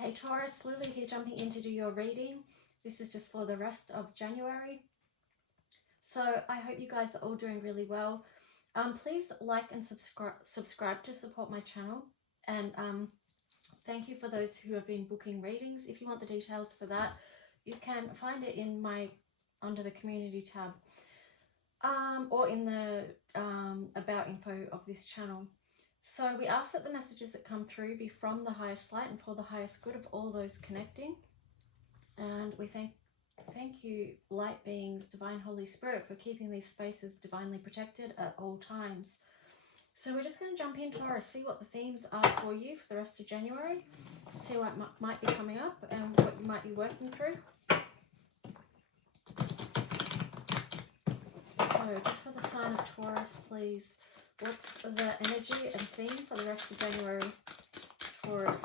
Hey Taurus, Lily here, jumping in to do your reading. This is just for the rest of January. So I hope you guys are all doing really well. Please like and subscribe to support my channel. And thank you for those who have been booking readings. If you want the details for that, you can find it in under the community tab or in the about info of this channel. So we ask that the messages that come through be from the highest light and for the highest good of all those connecting. And we thank you, light beings, divine Holy Spirit, for keeping these spaces divinely protected at all times. So we're just going to jump in, Taurus, see what the themes are for you for the rest of January, see what might be coming up and what you might be working through. So just for the sign of Taurus, please, what's the energy and theme for the rest of January, Taurus?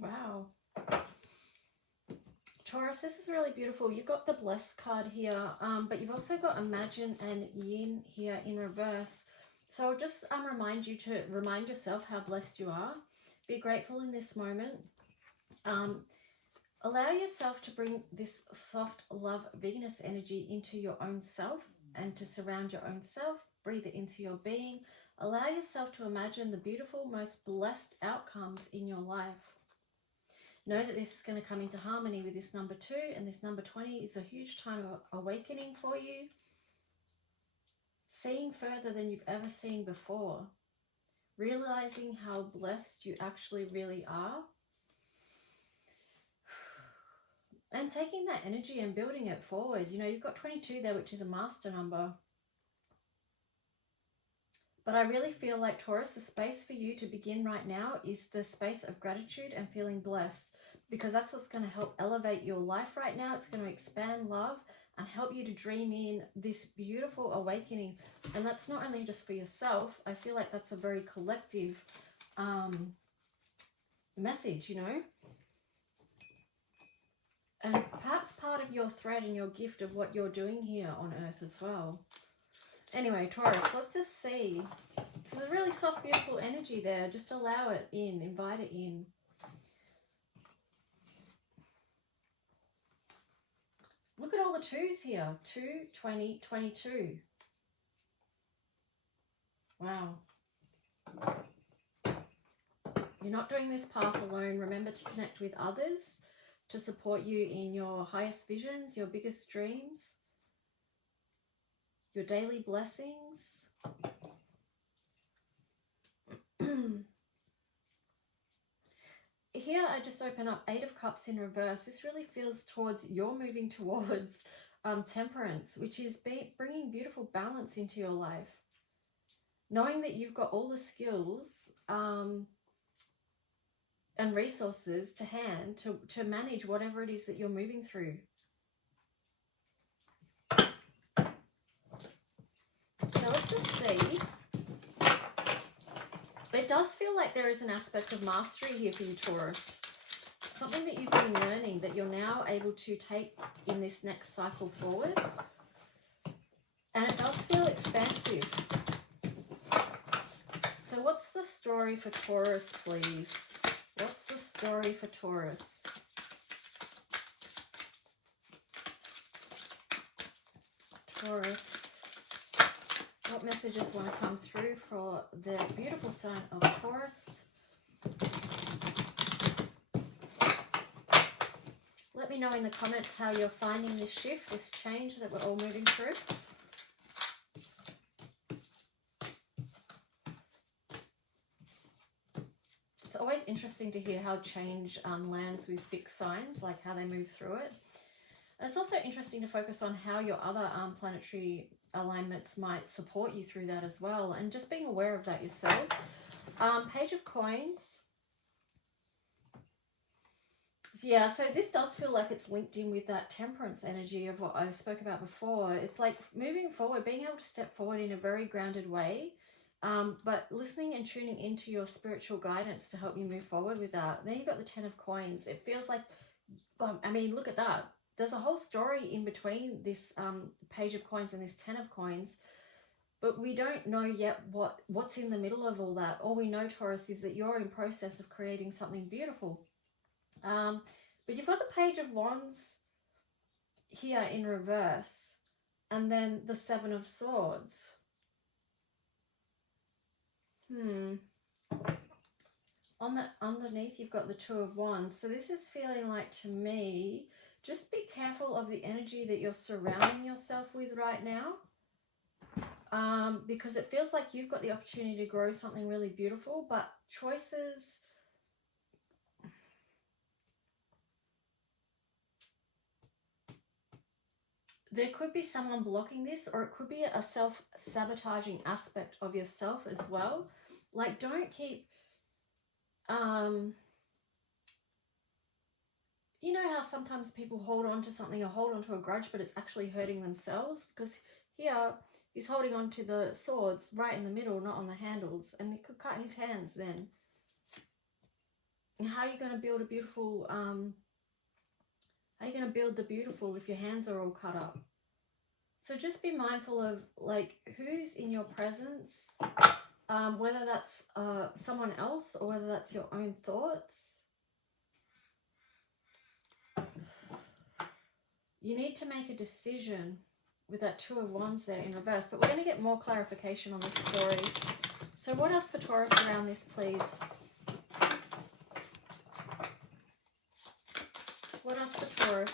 Wow. Taurus, this is really beautiful. You've got the Blessed card here, but you've also got Imagine and Yin here in reverse. So I'll just remind you to remind yourself how blessed you are. Be grateful in this moment. Allow yourself to bring this soft love Venus energy into your own self and to surround your own self. Breathe it into your being. Allow yourself to imagine the beautiful, most blessed outcomes in your life. Know that this is going to come into harmony with this number 2, and this number 20 is a huge time of awakening for you. Seeing further than you've ever seen before. Realizing how blessed you actually really are. And taking that energy and building it forward. You know, you've got 22 there, which is a master number. But I really feel like, Taurus, the space for you to begin right now is the space of gratitude and feeling blessed. Because that's what's going to help elevate your life right now. It's going to expand love and help you to dream in this beautiful awakening. And that's not only just for yourself. I feel like that's a very collective message, you know. And perhaps part of your thread and your gift of what you're doing here on Earth as well. Anyway, Taurus, let's just see. There's a really soft, beautiful energy there. Just allow it in, invite it in. Look at all the 2s here. 2, 20, 22. Wow. You're not doing this path alone. Remember to connect with others to support you in your highest visions, your biggest dreams, your daily blessings. Here I just open up 8 of Cups in reverse. This really feels towards you're moving towards temperance, which is bringing beautiful balance into your life. Knowing that you've got all the skills and resources to hand to manage whatever it is that you're moving through. So let's just see. It does feel like there is an aspect of mastery here for you, Taurus. Something that you've been learning that you're now able to take in this next cycle forward. And it does feel expansive. So what's the story for Taurus, please? What's the story for Taurus? Taurus. What messages want to come through for the beautiful sign of Taurus? Let me know in the comments how you're finding this shift, this change that we're all moving through. It's always interesting to hear how change lands with fixed signs, like how they move through it. And it's also interesting to focus on how your other planetary alignments might support you through that as well, and just being aware of that yourselves. Page of Coins. Yeah, so this does feel like it's linked in with that temperance energy of what I spoke about before. It's like moving forward, being able to step forward in a very grounded way, But listening and tuning into your spiritual guidance to help you move forward with that. Then you've got the 10 of coins. It feels like, I mean, look at that. There's a whole story in between this page of coins and this 10 of coins. But we don't know yet what's in the middle of all that. All we know, Taurus, is that you're in process of creating something beautiful. But you've got the Page of Wands here in reverse. And then the 7 of Swords. On the underneath, you've got the 2 of Wands. So this is feeling like, to me, just be careful of the energy that you're surrounding yourself with right now. Because it feels like you've got the opportunity to grow something really beautiful, but choices, there could be someone blocking this, or it could be a self-sabotaging aspect of yourself as well. Like, don't keep, you know how sometimes people hold on to something or hold on to a grudge, but it's actually hurting themselves? Because here, he's holding on to the swords right in the middle, not on the handles. And he could cut his hands then. And how are you going to build a beautiful, how are you going to build the beautiful if your hands are all cut up? So just be mindful of, like, who's in your presence, whether that's someone else or whether that's your own thoughts. You need to make a decision with that 2 of Wands there in reverse. But we're going to get more clarification on this story. So what else for Taurus around this, please? What else for Taurus?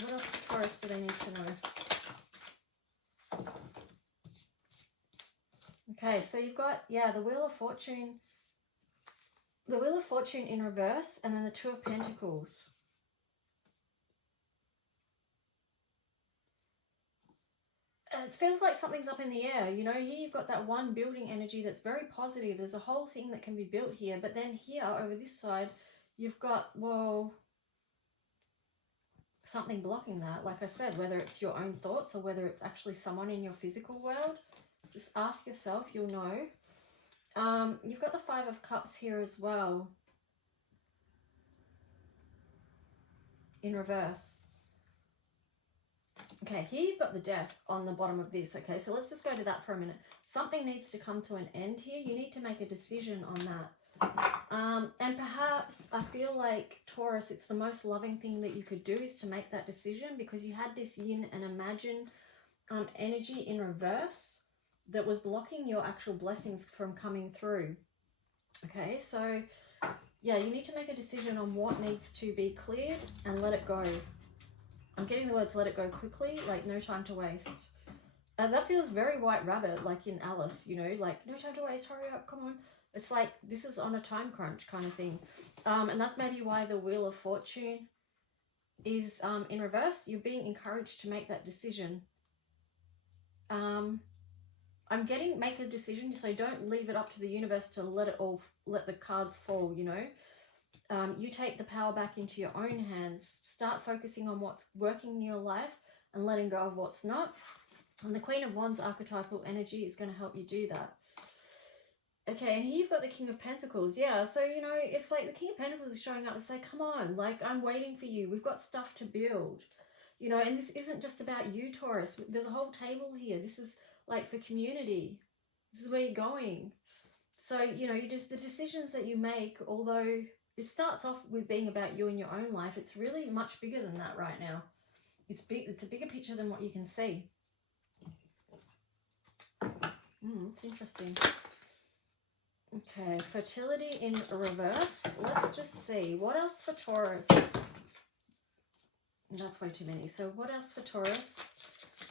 What else for Taurus do they need to know? Okay, so you've got, yeah, the Wheel of Fortune. The Wheel of Fortune in reverse, and then the 2 of Pentacles. It feels like something's up in the air, you know. Here you've got that one building energy that's very positive. There's a whole thing that can be built here. But then here, over this side, you've got, well, something blocking that. Like I said, whether it's your own thoughts or whether it's actually someone in your physical world. Just ask yourself, you'll know. You've got the 5 of Cups here as well. In reverse. Okay, here you've got the Death on the bottom of this, okay? So let's just go to that for a minute. Something needs to come to an end here. You need to make a decision on that. And perhaps I feel like, Taurus, it's the most loving thing that you could do is to make that decision, because you had this yin and imagine energy in reverse that was blocking your actual blessings from coming through. Okay, so yeah, you need to make a decision on what needs to be cleared and let it go. I'm getting the words let it go quickly, like no time to waste. That feels very White Rabbit, like in Alice, you know, like no time to waste, hurry up, come on. It's like this is on a time crunch kind of thing. And that's maybe why the Wheel of Fortune is in reverse. You're being encouraged to make that decision. I'm getting make a decision, so don't leave it up to the universe to let the cards fall, you know. You take the power back into your own hands. Start focusing on what's working in your life and letting go of what's not. And the Queen of Wands archetypal energy is going to help you do that. Okay, and here you've got the King of Pentacles. Yeah, so, you know, it's like the King of Pentacles is showing up to say, come on, like, I'm waiting for you. We've got stuff to build. You know, and this isn't just about you, Taurus. There's a whole table here. This is, like, for community. This is where you're going. So, you know, the decisions that you make, although it starts off with being about you and your own life, it's really much bigger than that right now. It's big. It's a bigger picture than what you can see. It's interesting. Okay, fertility in reverse. Let's just see. What else for Taurus? That's way too many. So what else for Taurus?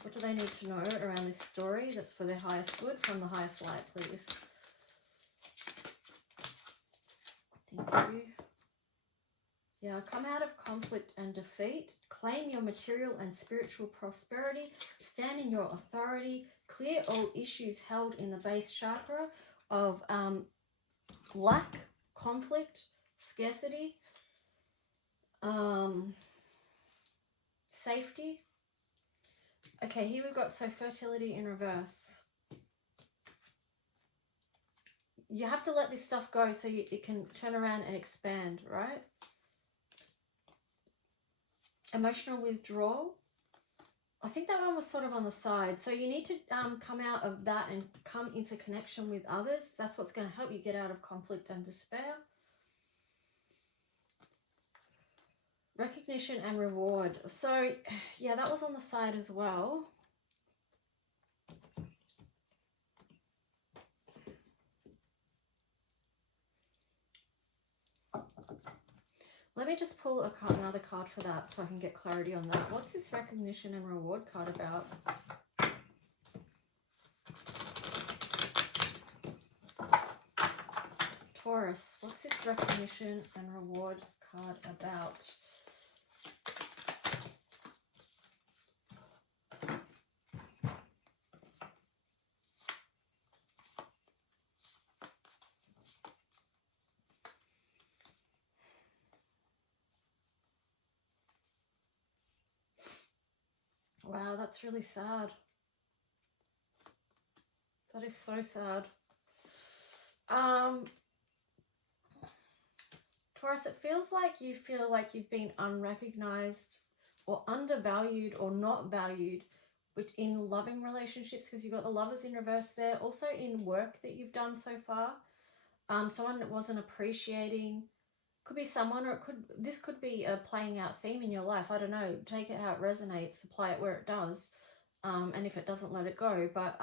What do they need to know around this story that's for their highest good from the highest light, please? Thank you. Yeah, come out of conflict and defeat. Claim your material and spiritual prosperity. Stand in your authority. Clear all issues held in the base chakra of lack, conflict, scarcity, safety. Okay, here we've got, so fertility in reverse. you have to let this stuff go so it can turn around and expand, right? Emotional withdrawal. I think that one was sort of on the side. So you need to come out of that and come into connection with others. That's what's going to help you get out of conflict and despair. Recognition and reward. So, yeah, that was on the side as well. Let me just pull another card for that so I can get clarity on that. What's this recognition and reward card about? Taurus, what's this recognition and reward card about? Wow, that's really sad. That is so sad. Taurus, it feels like you feel like you've been unrecognized or undervalued or not valued in loving relationships, because you've got the Lovers in reverse there. Also in work that you've done so far. Someone that wasn't appreciating. Could be someone, or this could be a playing out theme in your life. I don't know. Take it how it resonates, apply it where it does. And if it doesn't, let it go. But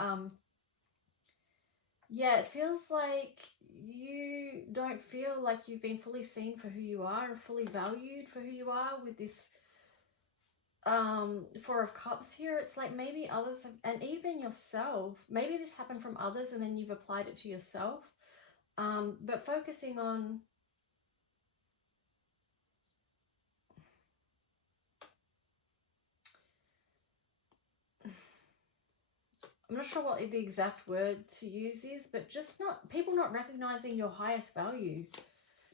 yeah, it feels like you don't feel like you've been fully seen for who you are and fully valued for who you are with this Four of Cups here. It's like maybe others have, and even yourself, maybe this happened from others and then you've applied it to yourself. But focusing on I'm not sure what the exact word to use is, but just people not recognizing your highest value.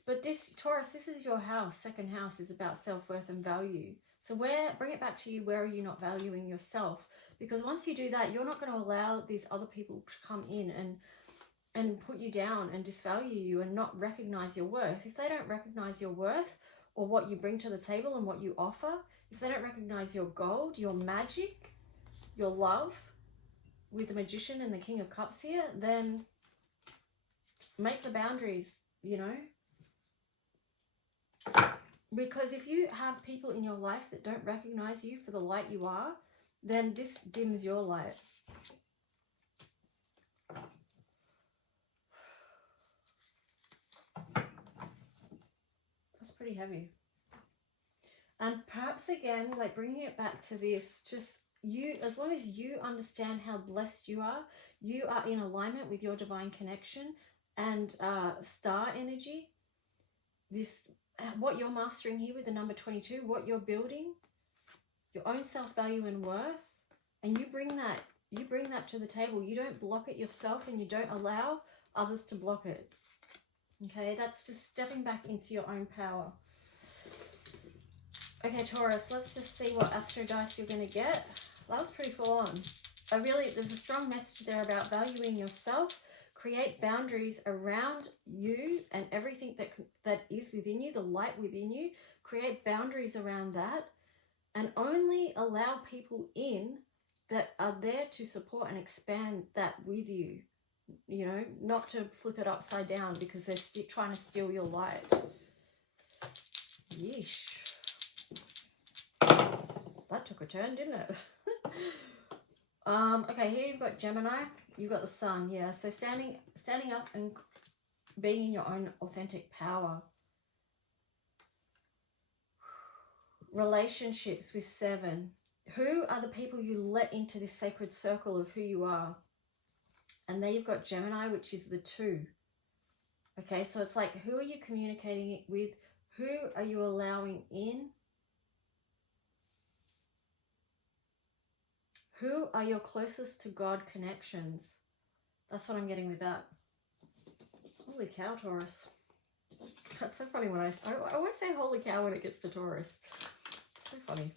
But this, Taurus, this is your house. Second house is about self-worth and value. So bring it back to you, where are you not valuing yourself? Because once you do that, you're not going to allow these other people to come in and put you down and disvalue you and not recognize your worth. If they don't recognize your worth or what you bring to the table and what you offer, if they don't recognize your gold, your magic, your love, with the Magician and the King of Cups here, then make the boundaries, you know. Because if you have people in your life that don't recognize you for the light you are, then this dims your light. That's pretty heavy. And perhaps again, like bringing it back to this, just you, as long as you understand how blessed you are in alignment with your divine connection and star energy. This, what you're mastering here with the number 22, what you're building, your own self-value and worth, and you bring that to the table. You don't block it yourself, and you don't allow others to block it. Okay, that's just stepping back into your own power. Okay, Taurus, let's just see what Astro Dice you're going to get. That was pretty full on. There's a strong message there about valuing yourself. Create boundaries around you and everything that is within you, the light within you. Create boundaries around that, and only allow people in that are there to support and expand that with you. You know, not to flip it upside down because they're trying to steal your light. Yeesh. That took a turn, didn't it? Okay, here you've got Gemini. You've got the Sun, yeah. So standing up and being in your own authentic power. Relationships with 7. Who are the people you let into this sacred circle of who you are? And there you've got Gemini, which is the 2. Okay, so it's like, who are you communicating with? Who are you allowing in? Who are your closest to God connections? That's what I'm getting with that. Holy cow, Taurus. That's so funny when I always say holy cow when it gets to Taurus. It's so funny.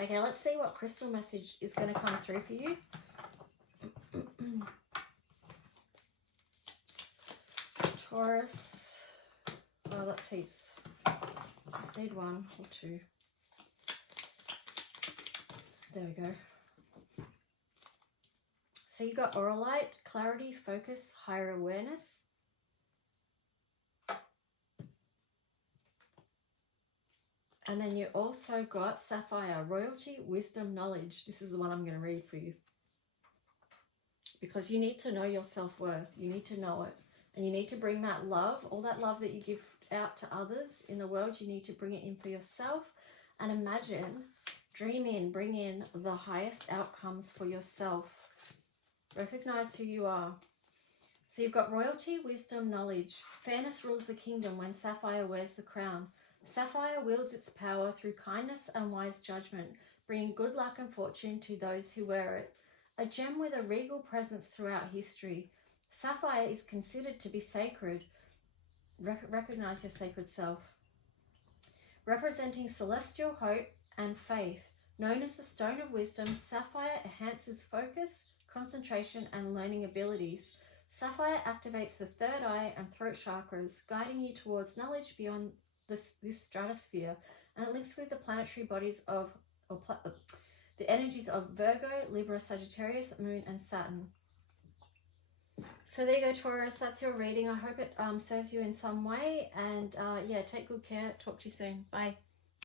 Okay, let's see what crystal message is going to come through for you. Taurus. Oh, that's heaps. Just need one or two. There we go. So you got aura light, clarity, focus, higher awareness. And then you also got sapphire, royalty, wisdom, knowledge. This is the one I'm going to read for you. Because you need to know your self-worth. You need to know it. And you need to bring that love, all that love that you give out to others in the world, you need to bring it in for yourself. And imagine, dream in, bring in the highest outcomes for yourself. Recognize who you are. So you've got royalty, wisdom, knowledge. Fairness rules the kingdom when sapphire wears the crown. Sapphire wields its power through kindness and wise judgment, bringing good luck and fortune to those who wear it. A gem with a regal presence throughout history. Sapphire is considered to be sacred. Recognize your sacred self. Representing celestial hope and faith. Known as the stone of wisdom, sapphire enhances focus, concentration, and learning abilities. Sapphire activates the third eye and throat chakras, guiding you towards knowledge beyond this stratosphere, and it links with the planetary bodies of, the energies of Virgo, Libra, Sagittarius, Moon, and Saturn. So there you go, Taurus. That's your reading. I hope it serves you in some way. And yeah, take good care. Talk to you soon. Bye.